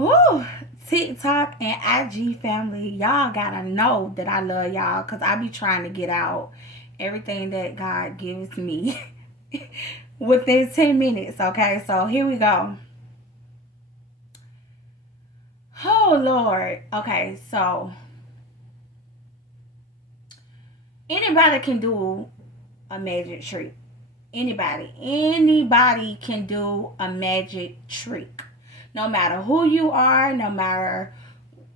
Whew, TikTok and IG family, y'all gotta know that I love y'all because I be trying to get out everything that God gives me within 10 minutes. Okay, so here we go. Oh, Lord. Okay, so anybody can do a magic trick. Anybody can do a magic trick. No matter who you are, no matter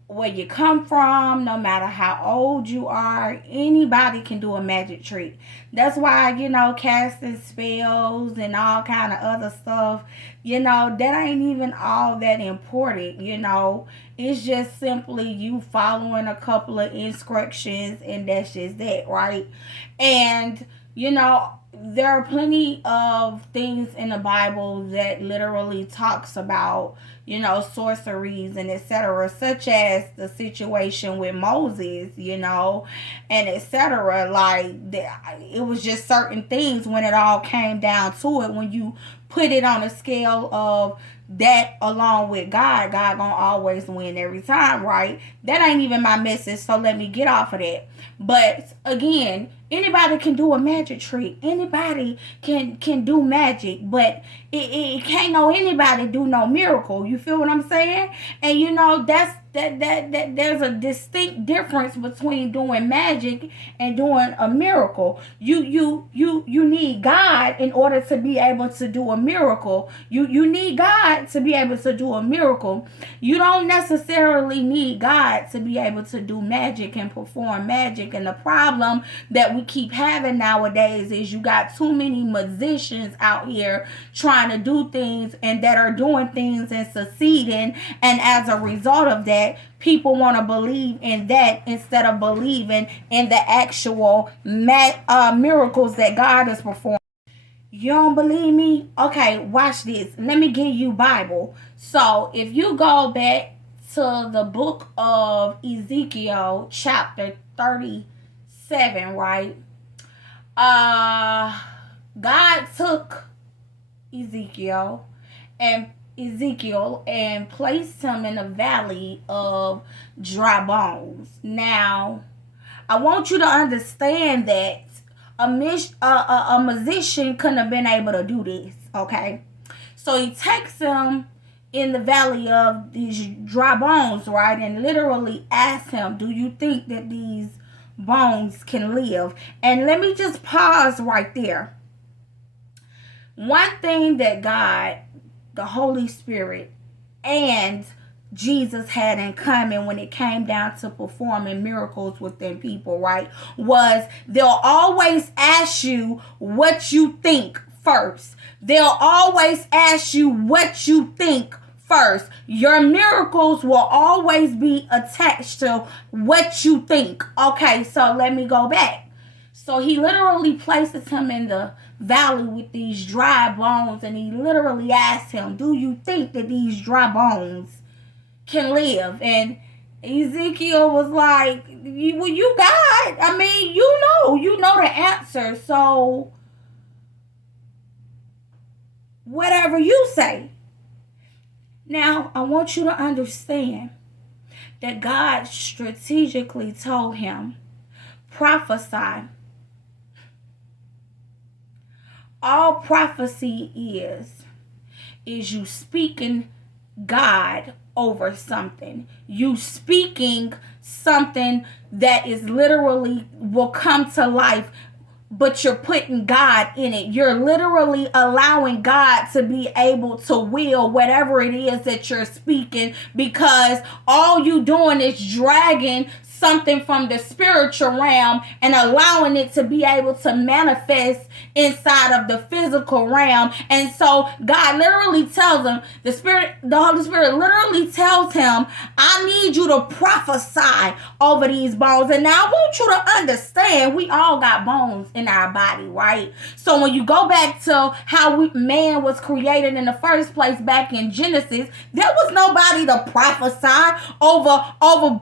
where you come from, no matter how old you are, anybody can do a magic trick. That's why, casting spells and all kind of other stuff, that ain't even all that important. It's just simply you following a couple of instructions, and that's just that, right? And there are plenty of things in the Bible that literally talks about, sorceries and etc., such as the situation with Moses, and etc. Like, it was just certain things when it all came down to it. When you put it on a scale of that along with God gonna always win every time, right? That ain't even my message, so let me get off of that. But again, anybody can do a magic trick. Anybody can do magic, but it can't no anybody do no miracle. You feel what I'm saying? And that there's a distinct difference between doing magic and doing a miracle. You need God in order to be able to do a miracle. You need God to be able to do a miracle. You don't necessarily need God to be able to do magic and perform magic. And the problem that we keep having nowadays is you got too many musicians out here trying to do things and that are doing things and succeeding. And as a result of that, people want to believe in that instead of believing in the actual miracles that God has performed. You don't believe me? Okay, watch this. Let me give you Bible. So if you go back to the book of Ezekiel, chapter 37, right? God took Ezekiel and placed him in a valley of dry bones. Now, I want you to understand that a musician couldn't have been able to do this, okay? So he takes him in the valley of these dry bones, right? And literally asks him, do you think that these bones can live? And let me just pause right there. One thing that God, the Holy Spirit, and Jesus had in common when it came down to performing miracles within people, right, was they'll always ask you what you think first. They'll always ask you what you think first. Your miracles will always be attached to what you think. Okay, so let me go back. So he literally places him in the valley with these dry bones, and he literally asks him, do you think that these dry bones can live? And Ezekiel was like, well, you got, I mean, you know the answer, so whatever you say. Now, I want you to understand that God strategically told him, prophesy. All prophecy is you speaking God over something. You speaking something that is literally will come to life, but you're putting God in it. You're literally allowing God to be able to will whatever it is that you're speaking, because all you doing is dragging something from the spiritual realm and allowing it to be able to manifest inside of the physical realm. And so God literally tells him, the Holy Spirit literally tells him, I need you to prophesy over these bones. And now I want you to understand, we all got bones in our body, right? So when you go back to how man was created in the first place back in Genesis, there was nobody to prophesy over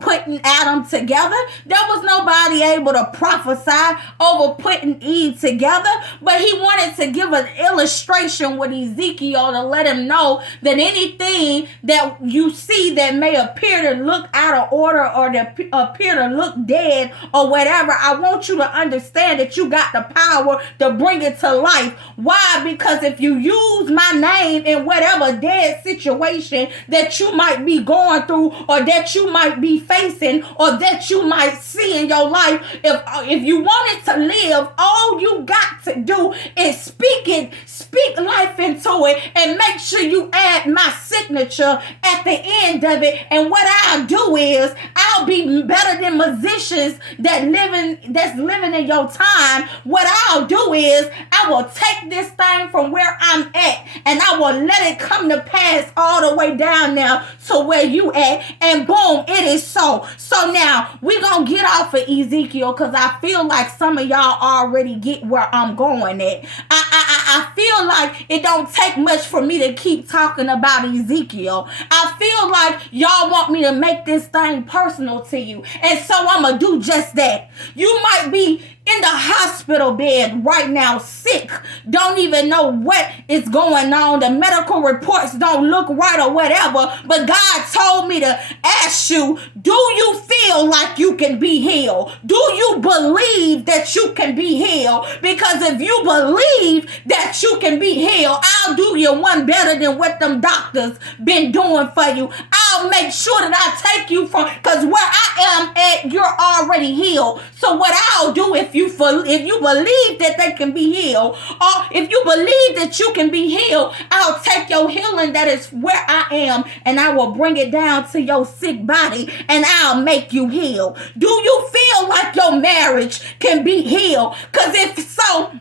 putting Adam together together. There was nobody able to prophesy over putting Eve together, but he wanted to give an illustration with Ezekiel to let him know that anything that you see that may appear to look out of order or that appear to look dead or whatever, I want you to understand that you got the power to bring it to life. Why? Because if you use my name in whatever dead situation that you might be going through or that you might be facing or that you might see in your life, if you want it to live, all you got to do is speak life into it, and make sure you add my signature at the end of it. And what I'll do is I'll be better than musicians that's living in your time. What I'll do is I will take this thing from where I'm at and I will let it come to pass all the way down now to where you at, and boom, it is so. So now we're gonna get off of Ezekiel because I feel like some of y'all already get where I'm going at. I feel like it don't take much for me to keep talking about Ezekiel. I feel like y'all want me to make this thing personal to you, and so I'm gonna do just that. You might be in the hospital bed right now, sick, don't even know what is going on. The medical reports don't look right or whatever, but God told me to ask you, do you feel like you can be healed? Do you believe that you can be healed? Because if you believe that you can be healed, I'll do you one better than what them doctors been doing for you. I'll make sure that I take you from, because where I am at, you're already healed. So what I'll do, if you believe that they can be healed, or if you believe that you can be healed, I'll take your healing that is where I am and I will bring it down to your sick body and I'll make you heal. Do you feel like your marriage can be healed? Because if so,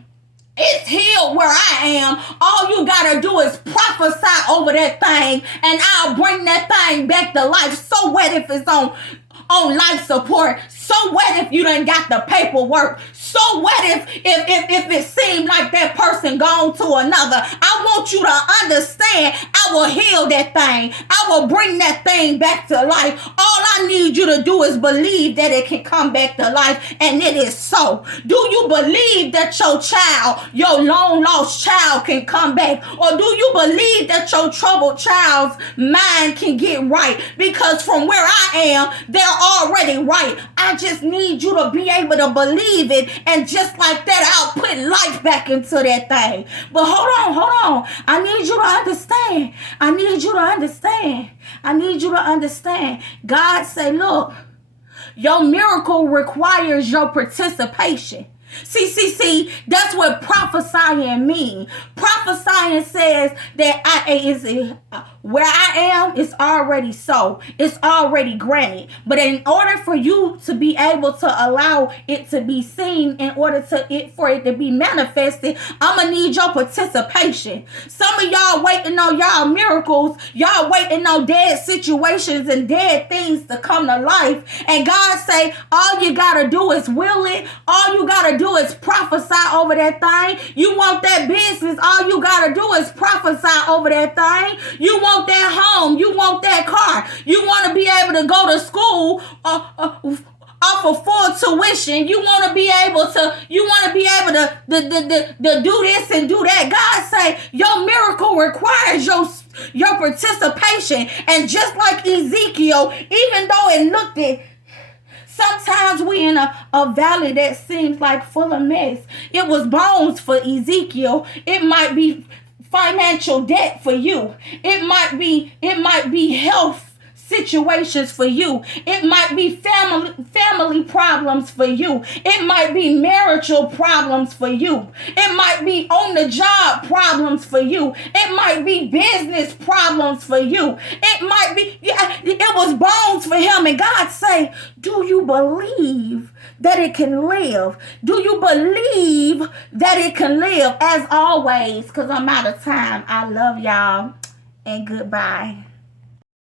it's healed where I am. All you gotta do is prophesy over that thing and I'll bring that thing back to life. So what if it's on life support? So what if you done got the paperwork? So what if it seemed like that person gone to another? I want you to understand, I will heal that thing. I will bring that thing back to life. All I need you to do is believe that it can come back to life, and it is so. Do you believe that your child, your long lost child, can come back? Or do you believe that your troubled child's mind can get right? Because from where I am, they're already right. I just need you to be able to believe it, and just like that, I'll put life back into that thing. But hold on. I need you to understand. I need you to understand. God say, look, your miracle requires your participation. See, that's what prophesying means. Prophesying says that where I am, it's already so. It's already granted. But in order for you to be able to allow it to be seen, in order for it to be manifested, I'm going to need your participation. Some of y'all waiting on y'all miracles. Y'all waiting on dead situations and dead things to come to life. And God say, all you got to do is will it. All you got to do is prophesy over that thing. You want that business, all you got to do is prophesy over that thing. You want that home, you want that car, you want to be able to go to school off of full tuition. You want to be able to do this and do that. God say your miracle requires your participation. And just like Ezekiel, even though it looked at, sometimes we in a valley that seems like full of mess. It was bones for Ezekiel. It might be financial debt for you. It might be health situations for you. It might be family problems for you. It might be marital problems for you. It might be on the job problems for you. It might be business problems for you. It might be, it was bones for him. And God say, do you believe that it can live? Do you believe that it can live? As always, because I'm out of time, I love y'all and goodbye.